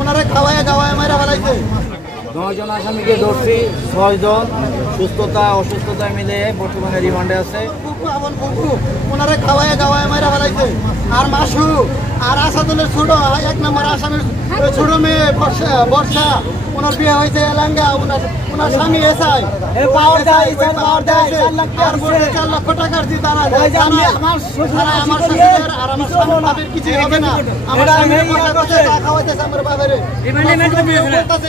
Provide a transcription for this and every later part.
ওনারা খাওয়ায় গাওয়ায় মারা ফেলাইছে। 9 জন আসামিকে ধরছি, 6 জন সুস্থতা অসুস্থতা মিলে বর্তমানে রিমান্ডে আছে। ওনারা খাওয়ায় গাওয়ায় মারা ফেলাইছে। আর মাসু আর আসাদুলের ছোট 1 নম্বর আসামির ছোট মেয়ে বর্ষা, ওনার বিয়ে হয়েছে এলাঙ্গা, ওনার স্বামী এসআই পাওয়ার দেয় 4 লক্ষ টাকার দিয়ে তারা আমার শ্বশুরের আর আমার স্বামীর বাপের কিছু হবে না। আমার স্বামীর কথা খাওয়াইতেছে আমার বাপের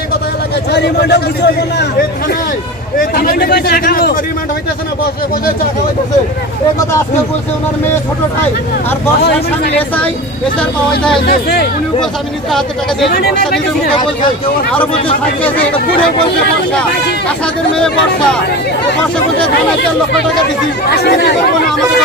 এই কথা এলাকায় রিমান্ড হইতেছে না, বসে বসে চা খাওয়াইতেছে এই কথা আজকে বলছে ওনার মেয়ে ছোটটাই। আর বর্ষার স্বামী এসআই পাওয়া যায় উনি বলছে আমি নিজের হাতে টাকা দিয়ে বলছে আরো বলছে এটা পুরে বলছে বর্ষা আসাদের মেয়ে বর্ষা বলছে থানায় 4 লক্ষ টাকা দিচ্ছি করবো না, আমাকে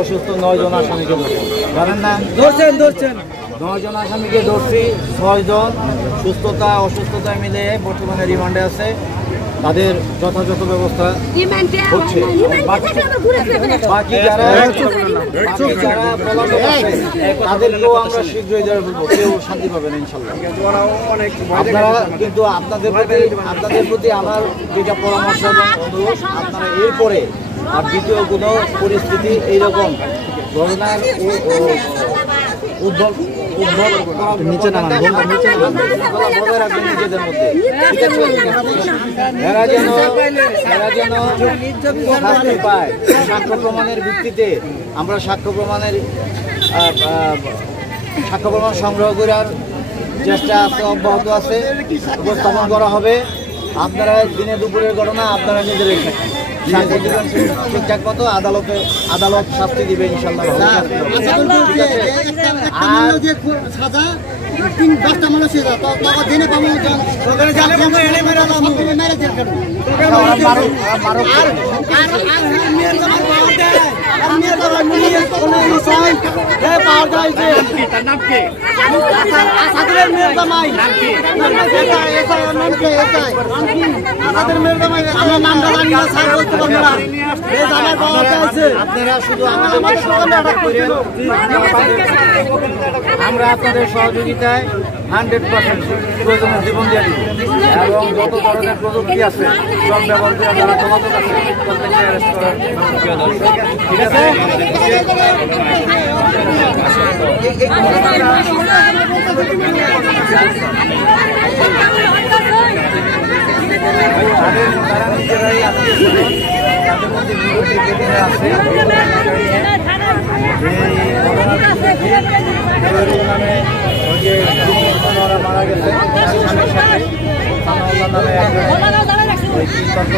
অসুস্থ 9 জন আসামিকে জানেন না, 9 জন আসামিকে ধরছি, 6 জন সুস্থতা অসুস্থতা মিলে বর্তমানে রিমান্ডে আছে। তাদের যথাযথ ব্যবস্থা হচ্ছে। বাকি যারা তাদেরকেও আমরা শীঘ্রই ধরে ফেলবো, কেউ শান্তি পাবেন ইনশাল্লাহ। আপনারা কিন্তু আপনাদের প্রতি আমার যেটা পরামর্শ এবং অনুরোধ, আপনারা এরপরে আর দ্বিতীয় কোনো পরিস্থিতি এইরকম ঘটনার উদ্ভব নিচে নামান বজায় রাখবেন নিজেদের মধ্যে। এরা যেন শাস্তি পায়। সাক্ষ্য প্রমাণের ভিত্তিতে আমরা সাক্ষ্য প্রমাণ সংগ্রহ করার চেষ্টা আছে, অব্যাহত আছে, উপস্থাপন করা হবে। আপনারা দিনে দুপুরের ঘটনা আপনারা নিজেরাই সাক্ষ্য দিবেন ঠিকঠাক মতো, আদালত শাস্তি দিবে ইনশাল্লাহ। ঠিক আছে। আর সাজা 10টা মানুষ দিনে পাবো আপনারা শুধু আমরা আপনাদের সহযোগিতায় 100% প্রয়োজনের জীবন দিয়ে দিব এবং যত ধরনের প্রযুক্তি আছে সব ব্যবহার করে যারা পলাতক আছে প্রত্যেককে অ্যারেস্ট করার ঠিক আছে। তারা নিজেরাই তাদের মধ্যে বিরোধী যেখানে আছে নামে ওই যে মারা গেছে স্বামীর সাথে নামে ওই তর্ক বিতর্ক হচ্ছে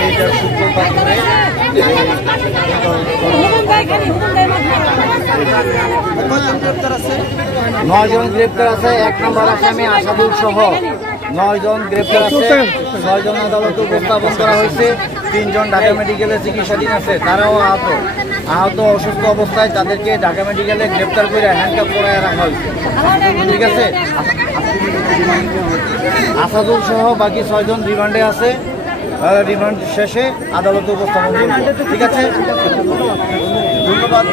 সেইটার সূত্রপাত করে 9 জন গ্রেপ্তার আছে। 1 নম্বর আসামি আসাদুল সহ 9 জন গ্রেপ্তার আছে। 6 জন আদালতে উপস্থাপন করা হয়েছে। 3 জন ঢাকা মেডিকেলে চিকিৎসাধীন আছে, তারাও আহত অসুস্থ অবস্থায় তাদেরকে ঢাকা মেডিকেলে গ্রেপ্তার করে হ্যান্ডকাপ করে রাখা হয়েছে। ঠিক আছে। আসাদুল সহ বাকি 6 জন রিমান্ডে আছে। রিমান্ড শেষে আদালতে উপস্থাপন করবে। ঠিক আছে। ধন্যবাদ।